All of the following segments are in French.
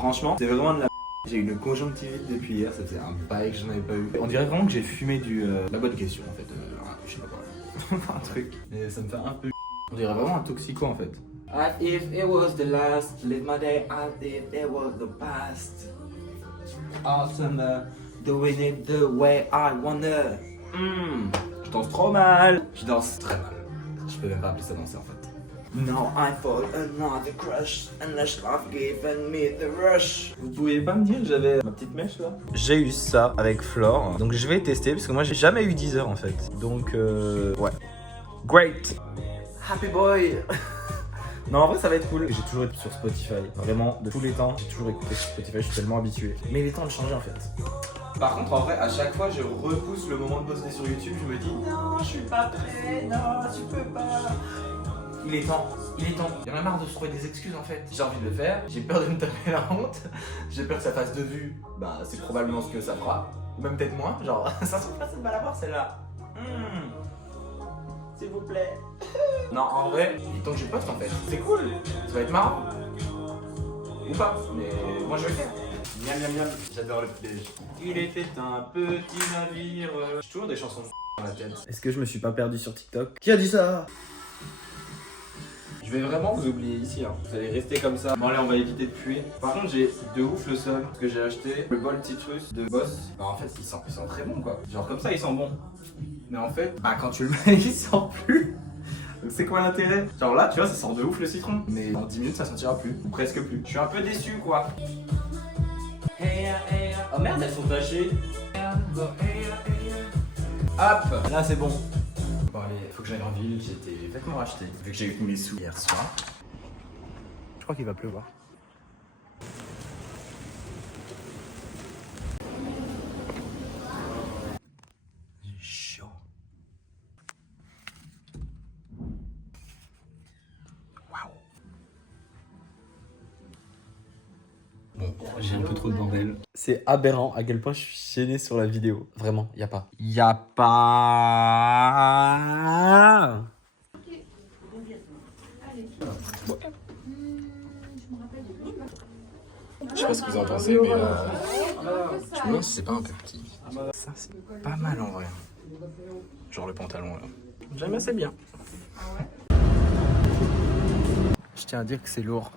Franchement, c'est vraiment de la. J'ai eu une conjonctivite depuis hier, ça faisait un bail que j'en avais pas eu. On dirait vraiment que j'ai fumé la bonne question en fait. Je sais pas quoi. Un truc. Et ça me fait un peu. On dirait vraiment un toxico en fait. As if it was the last, live my day as if it was the past. Awesome, doing it the way I wanna. Je danse trop mal. Je danse très mal. Je peux même pas appeler ça danser en fait. Now I fall another crush, unless love given me the rush. Vous pouvez pas me dire que j'avais ma petite mèche là? J'ai eu ça avec Flore, donc je vais tester parce que moi j'ai jamais eu 10 heures en fait. Donc ouais. Great! Happy boy! Non, en vrai, ça va être cool. J'ai toujours été sur Spotify. Vraiment, de tous les temps, j'ai toujours écouté sur Spotify. Je suis tellement habitué. Mais il est temps de changer en fait. Par contre, en vrai, à chaque fois, je repousse le moment de poster sur YouTube. Je me dis, non, je suis pas prêt. Non, tu peux pas. Il est temps. J'en ai marre de se trouver des excuses en fait. J'ai envie de le faire. J'ai peur de me taper la honte. J'ai peur que ça fasse de vues. Bah, c'est probablement ce que ça fera. Ou même peut-être moins. Genre, ça se trouve pas, ça va l'avoir celle-là. S'il vous plaît. Non, en vrai, il est temps que je poste en fait. C'est cool, ça va être marrant. Ou pas, mais moi je vais le faire. Miam miam miam, j'adore le piège. Il était un petit navire. J'ai toujours des chansons dans la tête. Est-ce que je me suis pas perdu sur TikTok? Qui a dit ça? Je vais vraiment vous oublier ici, hein. Vous allez rester comme ça. Bon allez, on va éviter de puer. Par contre, j'ai de ouf le seum parce que j'ai acheté le bol citrus de Boss. Bah en fait, ils sont très bons quoi. Genre comme ça, ils sont bons. Mais en fait, bah quand tu le mets, il sent plus. Donc c'est quoi l'intérêt? Genre là, tu vois, ça sent de ouf le citron. Mais dans 10 minutes, ça sentira plus. Ou presque plus. Je suis un peu déçu quoi. Oh merde, elles sont tachées. Hop, là c'est bon. Bon allez, faut que j'aille en ville, j'ai des vêtements rachetés. Vu que j'ai eu tous mes sous hier soir. Je crois qu'il va pleuvoir. C'est chaud. Waouh. Bon, j'ai un peu trop de bordel. C'est aberrant à quel point je suis gêné sur la vidéo. Vraiment, y a pas. Je sais pas ce que vous en pensez, mais je me demande si c'est pas un peu petit. Ça, c'est pas mal en vrai. Genre le pantalon là. J'aime assez bien. Je tiens à dire que c'est lourd.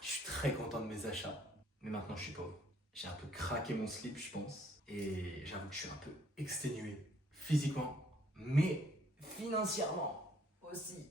Je suis très content de mes achats, mais maintenant je suis pauvre. J'ai un peu craqué mon slip, je pense, et j'avoue que je suis un peu exténué physiquement, mais financièrement aussi.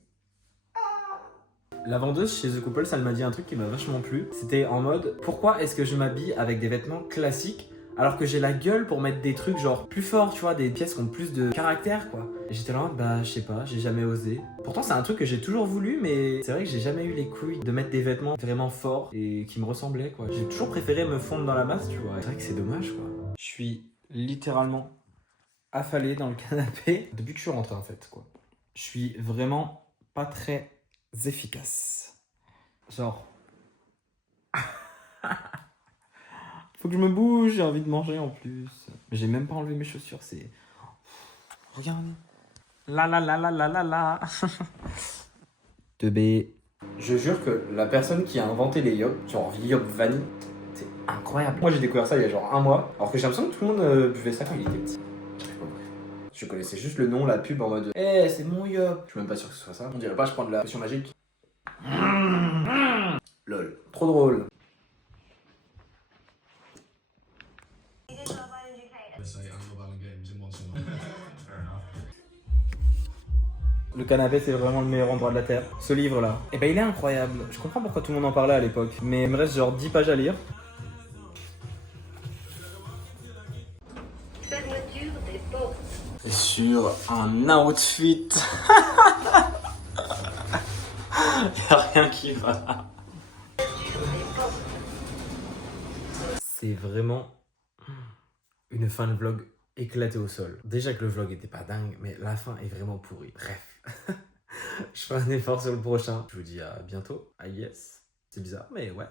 La vendeuse chez The Couple, ça m'a dit un truc qui m'a vachement plu. C'était en mode, pourquoi est-ce que je m'habille avec des vêtements classiques alors que j'ai la gueule pour mettre des trucs genre plus forts, tu vois, des pièces qui ont plus de caractère quoi. Et j'étais là, bah je sais pas, j'ai jamais osé. Pourtant c'est un truc que j'ai toujours voulu, mais c'est vrai que j'ai jamais eu les couilles de mettre des vêtements vraiment forts et qui me ressemblaient quoi. J'ai toujours préféré me fondre dans la masse, tu vois. C'est vrai que c'est dommage quoi. Je suis littéralement affalé dans le canapé depuis que je suis rentré en fait quoi. Je suis vraiment pas très efficace. Genre... Faut que je me bouge, j'ai envie de manger en plus. J'ai même pas enlevé mes chaussures, c'est... Regarde. La la la la la la la. 2B. Je jure que la personne qui a inventé les yop, genre yop vanille, c'est incroyable. Moi j'ai découvert ça il y a genre un mois, alors que j'ai l'impression que tout le monde buvait ça quand il était petit. C'est pas vrai. Je connaissais juste le nom, la pub en mode Eh, c'est mon yop. Je suis même pas sûr que ce soit ça. On dirait pas je prends de la potion magique. Lol. Trop drôle. Le canapé, c'est vraiment le meilleur endroit de la Terre. Ce livre-là, eh ben il est incroyable. Je comprends pourquoi tout le monde en parlait à l'époque. Mais il me reste genre 10 pages à lire. Fermeture des portes. Et sur un outfit. Y'a rien qui va. C'est vraiment une fin de vlog éclatée au sol. Déjà que le vlog était pas dingue, mais la fin est vraiment pourrie. Bref. Je fais un effort sur le prochain. Je vous dis à bientôt. I guess. C'est bizarre, mais ouais.